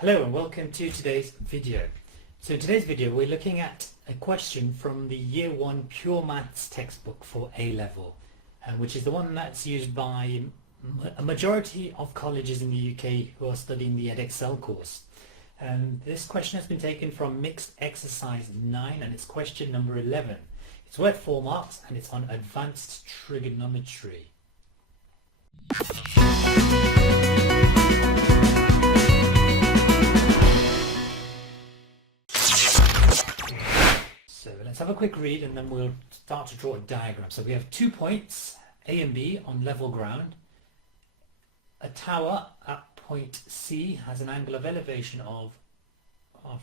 Hello and welcome to today's video. So in today's video we're looking at a question from the Year 1 Pure Maths textbook for A-Level, which is the one that's used by a majority of colleges in the UK who are studying the Edexcel course. This question has been taken from Mixed Exercise 9 and it's question number 11. It's worth 4 marks and it's on advanced trigonometry. So let's have a quick read and then we'll start to draw a diagram. So we have 2 points, A and B, on level ground. A tower at point C has an angle of elevation of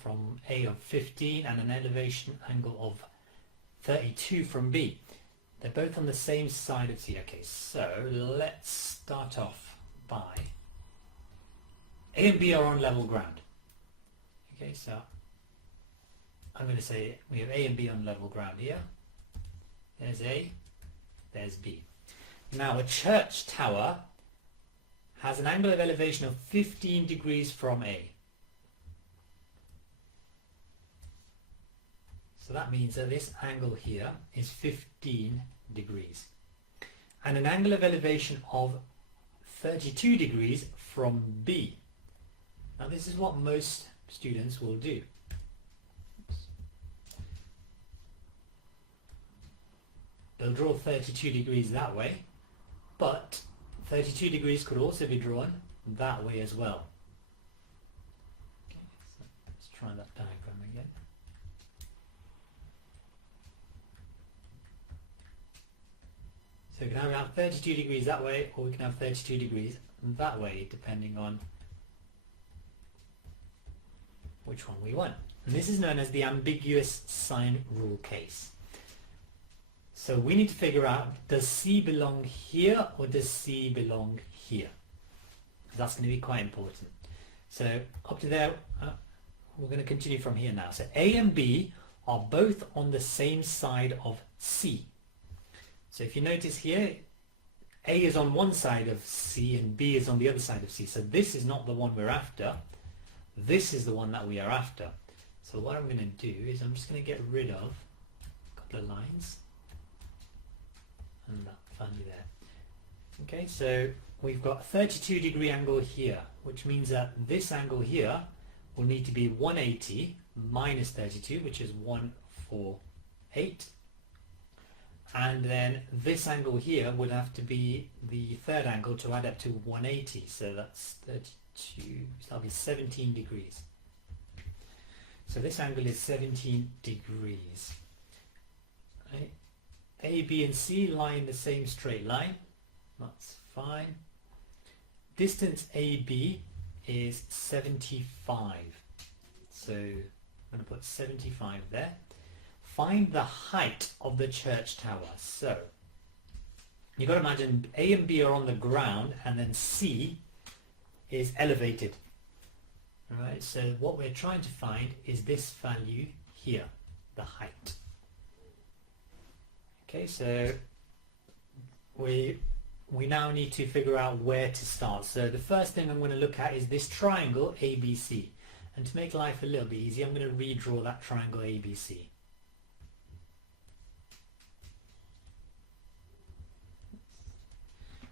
from A of 15 and an elevation angle of 32 from B. They're both on the same side of C. Okay, so let's start off by A and B are on level ground. Okay, so I'm going to say we have A and B on level ground here. There's A, there's B. Now a church tower has an angle of elevation of 15 degrees from A. So that means that this angle here is 15 degrees. And an angle of elevation of 32 degrees from B. Now this is what most students will do. They'll draw 32 degrees that way, but 32 degrees could also be drawn that way as well. Okay, so let's try that diagram again. So we can have 32 degrees that way, or we can have 32 degrees that way, depending on which one we want. And this is known as the ambiguous sine rule case. So we need to figure out, does C belong here or does C belong here? That's going to be quite important. So up to there, we're going to continue from here now. So A and B are both on the same side of C. So if you notice here, A is on one side of C and B is on the other side of C. So this is not the one we're after. This is the one that we are after. So what I'm going to do is I'm just going to get rid of a couple of lines. And that value there. Okay, so we've got a 32 degree angle here, which means that this angle here will need to be 180 minus 32, which is 148. And then this angle here would have to be the third angle to add up to 180. So that's 32, so that'll be 17 degrees. So this angle is 17 degrees. Right. A, B and C lie in the same straight line. That's fine. Distance AB is 75. So I'm going to put 75 there. Find the height of the church tower. So you've got to imagine A and B are on the ground and then C is elevated. Alright, so what we're trying to find is this value here, the height. Okay, so we now need to figure out where to start. So the first thing I'm going to look at is this triangle ABC. And to make life a little bit easier, I'm going to redraw that triangle ABC.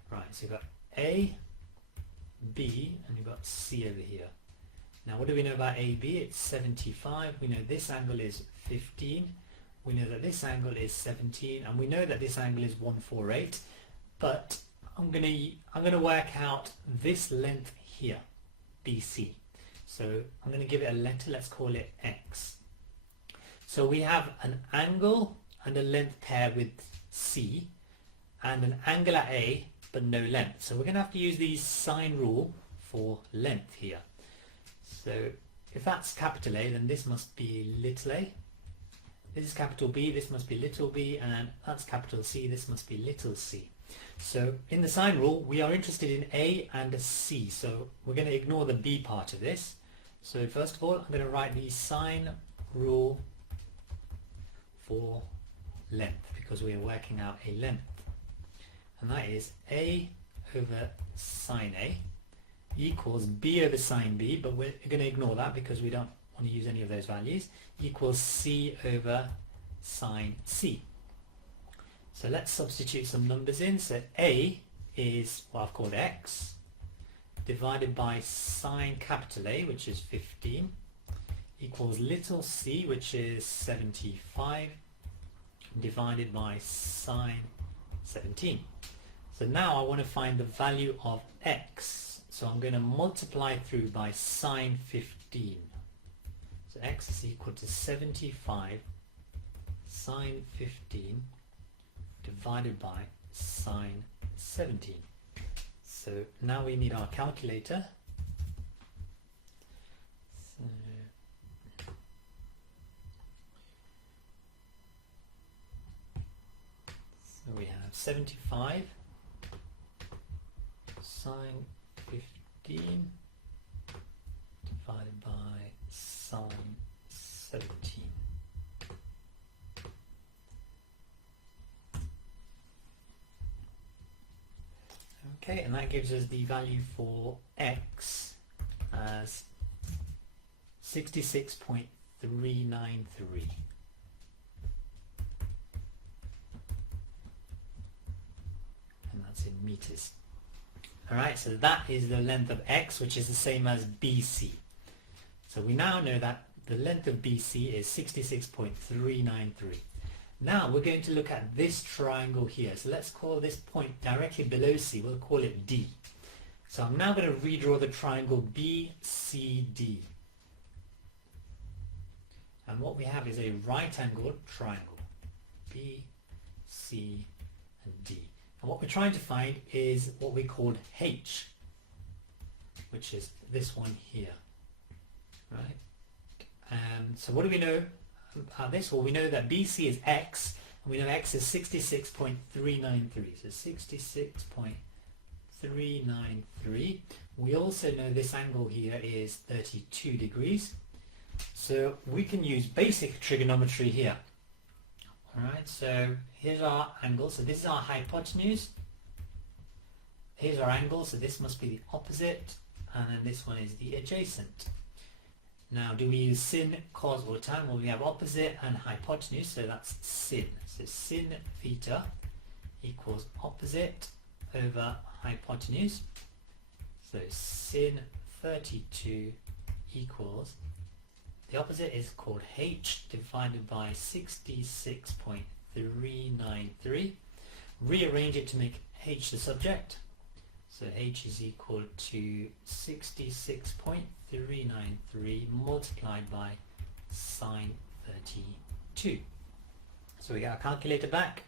Right, so you've got A, B, and you've got C over here. Now what do we know about AB? It's 75. We know this angle is 15. We know that this angle is 17, and we know that this angle is 148. But I'm gonna work out this length here, BC. So I'm gonna give it a letter. Let's call it X. So we have an angle and a length pair with C, and an angle at A, but no length. So we're gonna have to use the sine rule for length here. So if that's capital A, then this must be little a. This is capital B, this must be little b, and that's capital C, this must be little c. So in the sine rule, we are interested in A and C, so we're going to ignore the B part of this. So first of all, I'm going to write the sine rule for length, because we are working out a length. And that is A over sine A, equals b over sine b, but we're going to ignore that because we don't want to use any of those values, equals c over sine c. So let's substitute some numbers in. So a is what I've called x, divided by sine capital A, which is 15, equals little c, which is 75, divided by sine 17. So now I want to find the value of x. So I'm going to multiply through by sine 15. So x is equal to 75 sine 15 divided by sine 17. So now we need our calculator. So we have 75 sine 15 divided by sine 17. Okay, and that gives us the value for x as 66.393. And that's in meters. Alright, so that is the length of x, which is the same as BC. So we now know that the length of BC is 66.393. Now we're going to look at this triangle here. So let's call this point directly below C, we'll call it D. So I'm now going to redraw the triangle BCD. And what we have is a right-angled triangle, B, C, and D. And what we're trying to find is what we called H, which is this one here, right? So what do we know about this? Well, we know that BC is x, and we know x is 66.393. So 66.393. We also know this angle here is 32 degrees. So we can use basic trigonometry here. Alright, so here's our angle. So this is our hypotenuse. Here's our angle. So this must be the opposite. And then this one is the adjacent. Now, do we use sin, cos, or tan? Well, we have opposite and hypotenuse, so that's sin. So sin theta equals opposite over hypotenuse. So sin 32 equals, the opposite is called h divided by 66.393. Rearrange it to make h the subject. So h is equal to 66.393 multiplied by sine 32. So we get our calculator back.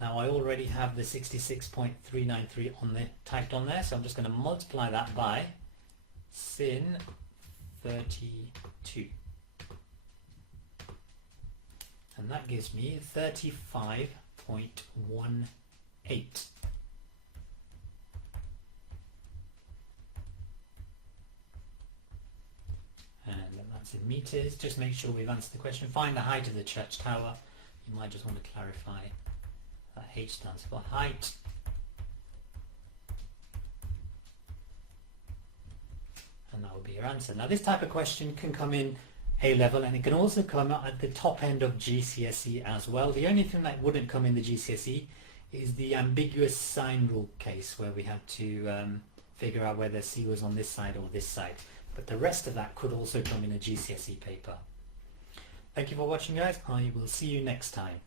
Now I already have the 66.393 on there, typed on there, so I'm just going to multiply that by sin 32. And that gives me 35.18. And that's in meters. Just make sure we've answered the question. Find the height of the church tower. You might just want to clarify that H stands for height. And that would be your answer. Now this type of question can come in A level, and it can also come at the top end of GCSE as well. The only thing that wouldn't come in the GCSE is the ambiguous sine rule case, where we have to figure out whether C was on this side or this side. But the rest of that could also come in a GCSE paper. Thank you for watching, guys. I will see you next time.